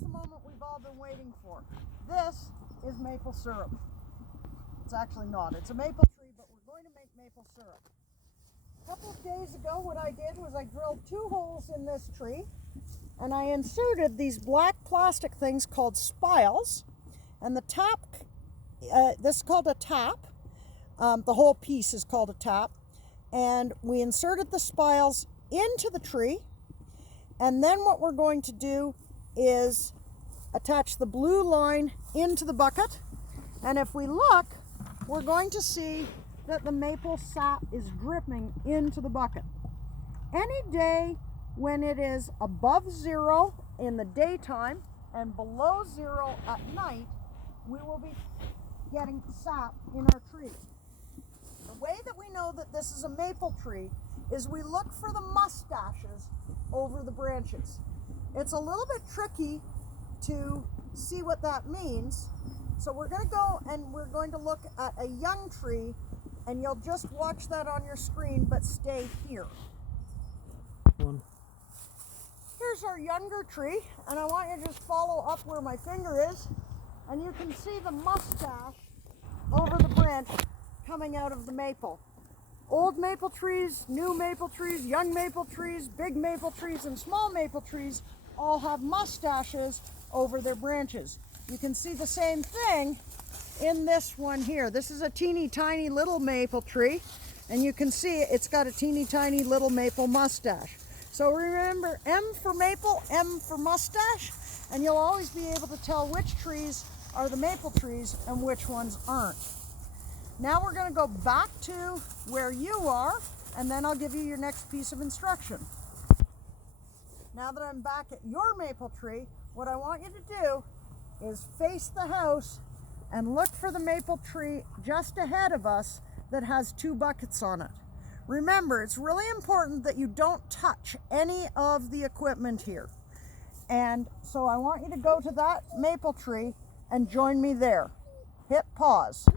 the moment we've all been waiting for. This is maple syrup. It's actually not. It's a maple tree, but we're going to make maple syrup. A couple of days ago, what I did was I drilled 2 holes in this tree, and I inserted these black plastic things called spiles, and the top, this is called a tap. The whole piece is called a tap, and we inserted the spiles into the tree, and then what we're going to do is attach the blue line into the bucket, and if we look, we're going to see that the maple sap is dripping into the bucket. Any day when it is above 0 in the daytime and below 0 at night, we will be getting sap in our tree. The way that we know that this is a maple tree is we look for the mustaches over the branches. It's a little bit tricky to see what that means, so we're going to go and we're going to look at a young tree, and you'll just watch that on your screen, but stay here. Here's our younger tree, and I want you to just follow up where my finger is, and you can see the mustache over the branch coming out of the maple. Old maple trees, new maple trees, young maple trees, big maple trees, and small maple trees all have mustaches over their branches. You can see the same thing in this one here. This is a teeny tiny little maple tree, and you can see it's got a teeny tiny little maple mustache. So remember, M for maple, M for mustache, and you'll always be able to tell which trees are the maple trees and which ones aren't. Now we're going to go back to where you are, and then I'll give you your next piece of instruction. Now that I'm back at your maple tree, what I want you to do is face the house and look for the maple tree just ahead of us that has 2 buckets on it. Remember, it's really important that you don't touch any of the equipment here. And so I want you to go to that maple tree and join me there. Hit pause.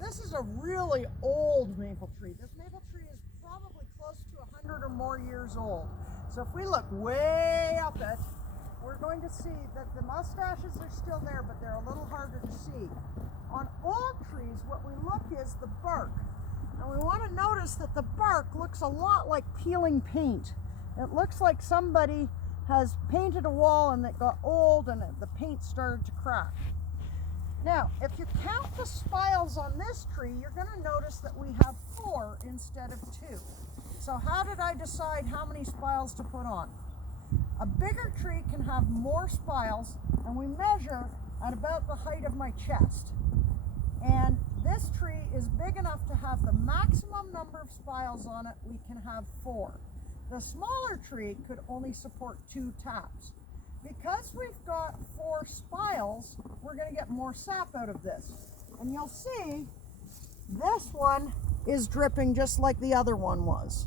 This is a really old maple tree. This maple tree is probably close to 100 or more years old. So if we look way up it, we're going to see that the mustaches are still there, but they're a little harder to see. On old trees, what we look is the bark. And we want to notice that the bark looks a lot like peeling paint. It looks like somebody has painted a wall and it got old and the paint started to crack. Now, if you count the spiles on this tree, you're going to notice that we have 4 instead of 2. So how did I decide how many spiles to put on? A bigger tree can have more spiles, and we measure at about the height of my chest. And this tree is big enough to have the maximum number of spiles on it. We can have 4. The smaller tree could only support 2 taps. Because we've got 4 spiles, we're going to get more sap out of this. And you'll see this one is dripping just like the other one was.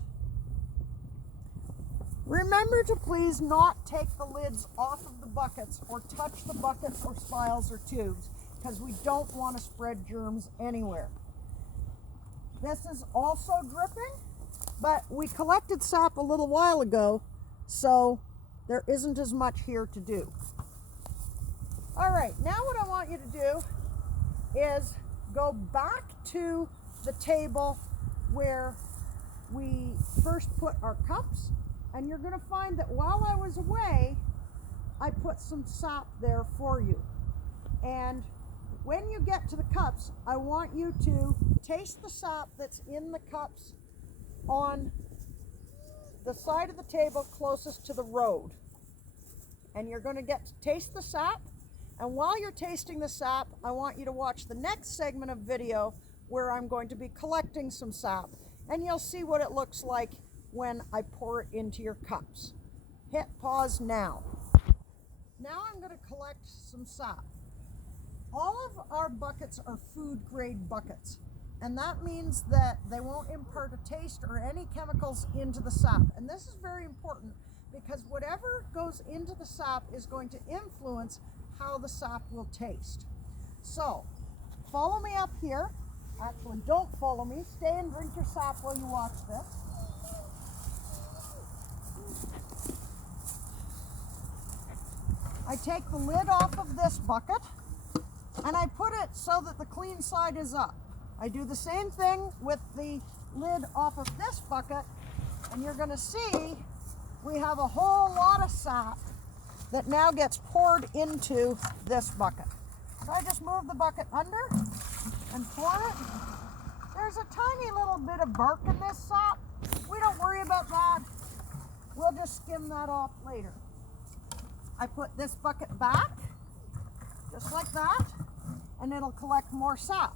Remember to please not take the lids off of the buckets or touch the buckets or spiles or tubes, because we don't want to spread germs anywhere. This is also dripping, but we collected sap a little while ago, so there isn't as much here to do. All right, now what I want you to do is go back to the table where we first put our cups, and you're going to find that while I was away, I put some sap there for you. And when you get to the cups, I want you to taste the sap that's in the cups on the side of the table closest to the road. And you're going to get to taste the sap. And while you're tasting the sap, I want you to watch the next segment of video where I'm going to be collecting some sap. And you'll see what it looks like when I pour it into your cups. Hit pause now. Now I'm going to collect some sap. All of our buckets are food grade buckets, and that means that they won't impart a taste or any chemicals into the sap. And this is very important because whatever goes into the sap is going to influence how the sap will taste. So follow me up here. Actually, don't follow me. Stay and drink your sap while you watch this. I take the lid off of this bucket and I put it so that the clean side is up. I do the same thing with the lid off of this bucket, and you're going to see we have a whole lot of sap that now gets poured into this bucket. So I just move the bucket under and pour it. There's a tiny little bit of bark in this sap. We don't worry about that. We'll just skim that off later. I put this bucket back, just like that, and it'll collect more sap.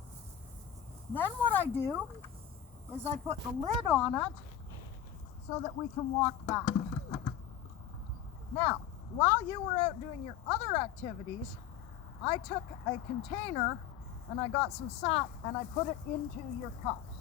Then what I do is I put the lid on it so that we can walk back. Now, while you were out doing your other activities, I took a container and I got some sap and I put it into your cups.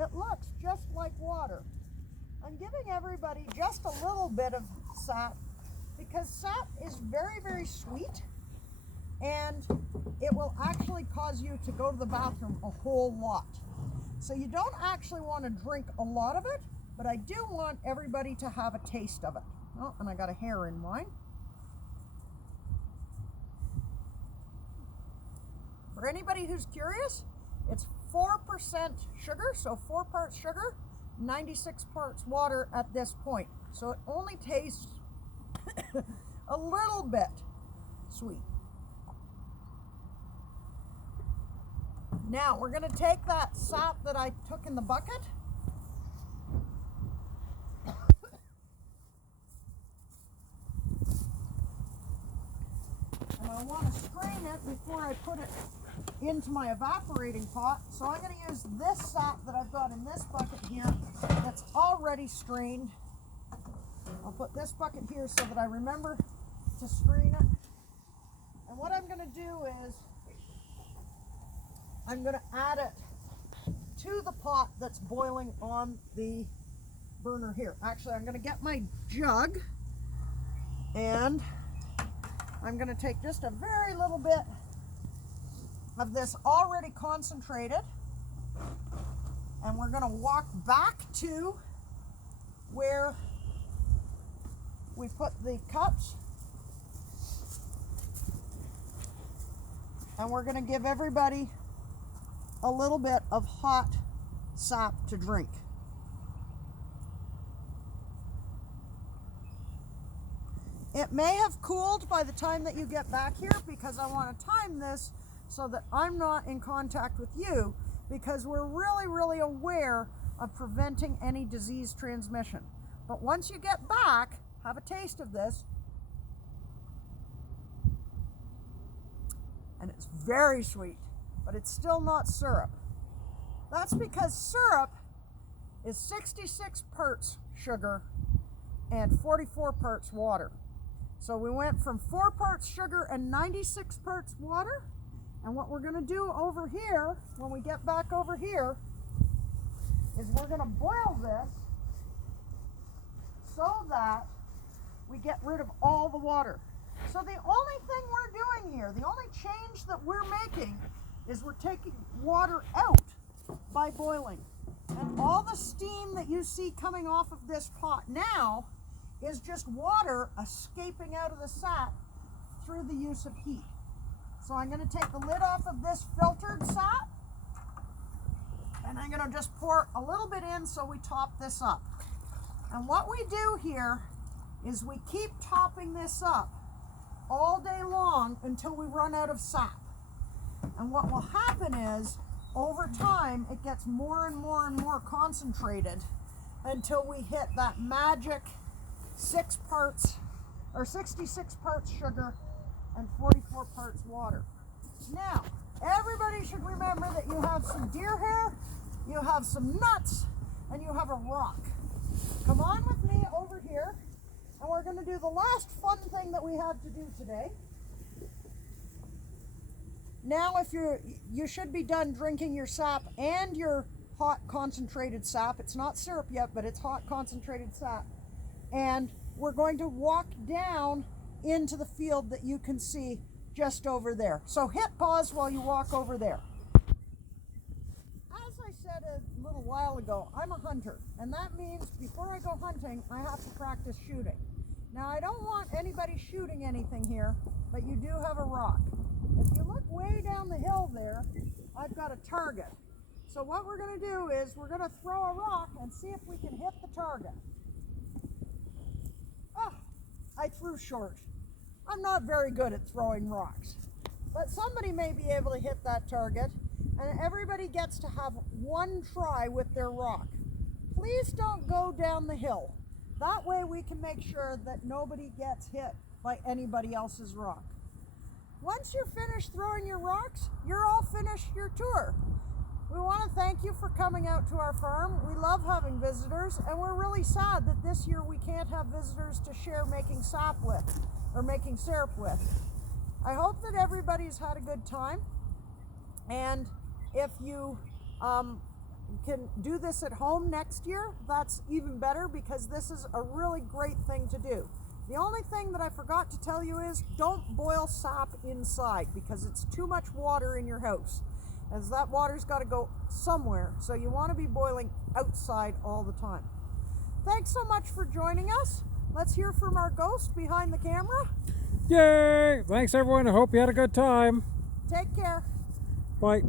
It looks just like water. I'm giving everybody just a little bit of sap because sap is very, very sweet, and it will actually cause you to go to the bathroom a whole lot. So you don't actually want to drink a lot of it, but I do want everybody to have a taste of it. Oh, and I got a hair in mine. For anybody who's curious, it's 4% sugar, so 4 parts sugar, 96 parts water at this point. So it only tastes a little bit sweet. Now we're going to take that sap that I took in the bucket and I want to strain it before I put it into my evaporating pot. So I'm going to use this sap that I've got in this bucket here that's already strained. I'll put this bucket here so that I remember to strain it. And what I'm going to do is I'm going to add it to the pot that's boiling on the burner here. Actually, I'm going to get my jug and I'm going to take just a very little bit of this already concentrated, and we're going to walk back to where we put the cups, and we're going to give everybody a little bit of hot sap to drink. It may have cooled by the time that you get back here because I want to time this so that I'm not in contact with you, because we're really aware of preventing any disease transmission. But once you get back, have a taste of this. And it's very sweet, but it's still not syrup. That's because syrup is 66 parts sugar and 44 parts water. So we went from 4 parts sugar and 96 parts water. And what we're going to do over here, when we get back over here, is we're going to boil this so that we get rid of all the water. So the only thing we're doing here, the only change that we're making, is we're taking water out by boiling. And all the steam that you see coming off of this pot now is just water escaping out of the sap through the use of heat. So I'm going to take the lid off of this filtered sap, and I'm going to just pour a little bit in so we top this up. And what we do here is we keep topping this up all day long until we run out of sap. And what will happen is, over time, it gets more and more concentrated until we hit that magic 6 parts or 66 parts sugar and 44 parts water. Now, everybody should remember that you have some deer hair, you have some nuts, and you have a rock. Come on with me over here, and we're going to do the last fun thing that we have to do today. Now, if you should be done drinking your sap and your hot concentrated sap. It's not syrup yet, but it's hot concentrated sap. And we're going to walk down into the field that you can see just over there. So hit pause while you walk over there. As I said a little while ago, I'm a hunter, and that means before I go hunting, I have to practice shooting. Now, I don't want anybody shooting anything here, but you do have a rock. If you look way down the hill there, I've got a target. So what we're going to do is we're going to throw a rock and see if we can hit the target. Oh, I threw short. I'm not very good at throwing rocks, but somebody may be able to hit that target, and everybody gets to have one try with their rock. Please don't go down the hill. That way we can make sure that nobody gets hit by anybody else's rock. Once you're finished throwing your rocks, you're all finished your tour. We want to thank you for coming out to our farm. We love having visitors, and we're really sad that this year we can't have visitors to share making sap with or making syrup with. I hope that everybody's had a good time, and if you can do this at home next year, that's even better, because this is a really great thing to do. The only thing that I forgot to tell you is don't boil sap inside, because it's too much water in your house, as that water's got to go somewhere. So you want to be boiling outside all the time. Thanks so much for joining us. Let's hear from our ghost behind the camera. Yay! Thanks everyone. I hope you had a good time. Take care. Bye.